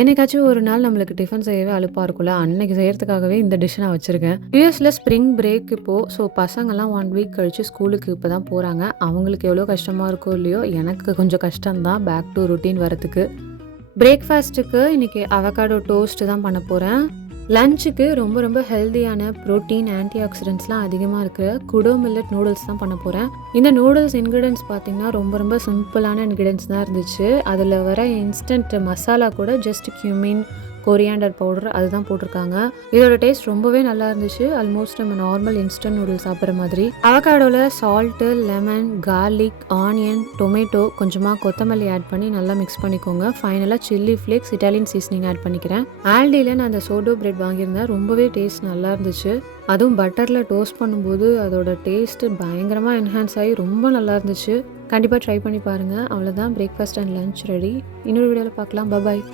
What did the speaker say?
என்னைக்காச்சும் ஒரு நாள் நம்மளுக்கு டிஃபன் செய்யவே அலுப்பா இருக்கும்ல, அன்னைக்கு செய்யறதுக்காகவே இந்த டிஷ் நான் வச்சிருக்கேன். யுஎஸ்ல ஸ்ப்ரிங் பிரேக் இப்போ. ஸோ பசங்கலாம் 1 வீக் கழிச்சு ஸ்கூலுக்கு இப்போ தான் போறாங்க. அவங்களுக்கு எவ்வளோ கஷ்டமா இருக்கோ இல்லையோ, எனக்கு கொஞ்சம் கஷ்டம் தான் பேக் டு ரொட்டீன் வரதுக்கு. பிரேக்ஃபாஸ்ட்டுக்கு இன்னைக்கு அவகாடோ டோஸ்ட் தான் பண்ண போறேன். லஞ்சுக்கு ரொம்ப ரொம்ப ஹெல்தியான புரோட்டீன், ஆன்டி ஆக்சிடென்ட்ஸ்லாம் அதிகமாக இருக்கிற குடோ மில்லட் நூடுல்ஸ் தான் பண்ண போகிறேன். இந்த நூடுல்ஸ் இன்க்ரீடியன்ட்ஸ் பார்த்தீங்கன்னா ரொம்ப ரொம்ப சிம்பிளான இன்க்ரீடியன்ட்ஸ் தான் இருந்துச்சு. அதில் வர இன்ஸ்டன்ட் மசாலா கூட ஜஸ்ட் கியூமின், கொரியாண்டர் பவுடர் அதுதான் போட்டிருக்காங்க. இதோட டேஸ்ட் ரொம்பவே நல்லா இருந்துச்சு. ஆல்மோஸ்ட் நம்ம நார்மல் இன்ஸ்டன்ட் நூடுல்ஸ் சாப்பிட்ற மாதிரி. அவகாடோவில் salt, lemon, garlic, onion, tomato, கொஞ்சமாக கொத்தமல்லி ஆட் பண்ணி நல்லா மிக்ஸ் பண்ணிக்கோங்க. ஃபைனலாக chilli flakes, Italian seasoning add பண்ணிக்கிறேன். ஆல்டியில் நான் அந்த சோடோ பிரெட் வாங்கியிருந்தேன். ரொம்பவே டேஸ்ட் நல்லா இருந்துச்சு. அதுவும் பட்டரில் டோஸ்ட் பண்ணும்போது அதோட டேஸ்ட்டு பயங்கரமாக என்ஹான்ஸ் ஆகி ரொம்ப நல்லா இருந்துச்சு. கண்டிப்பாக ட்ரை பண்ணி பாருங்கள். அவ்வளோதான், பிரேக்ஃபாஸ்ட் அண்ட் லன்ச் ரெடி. இன்னொரு வீடியோவில் பார்க்கலாம். பாய்.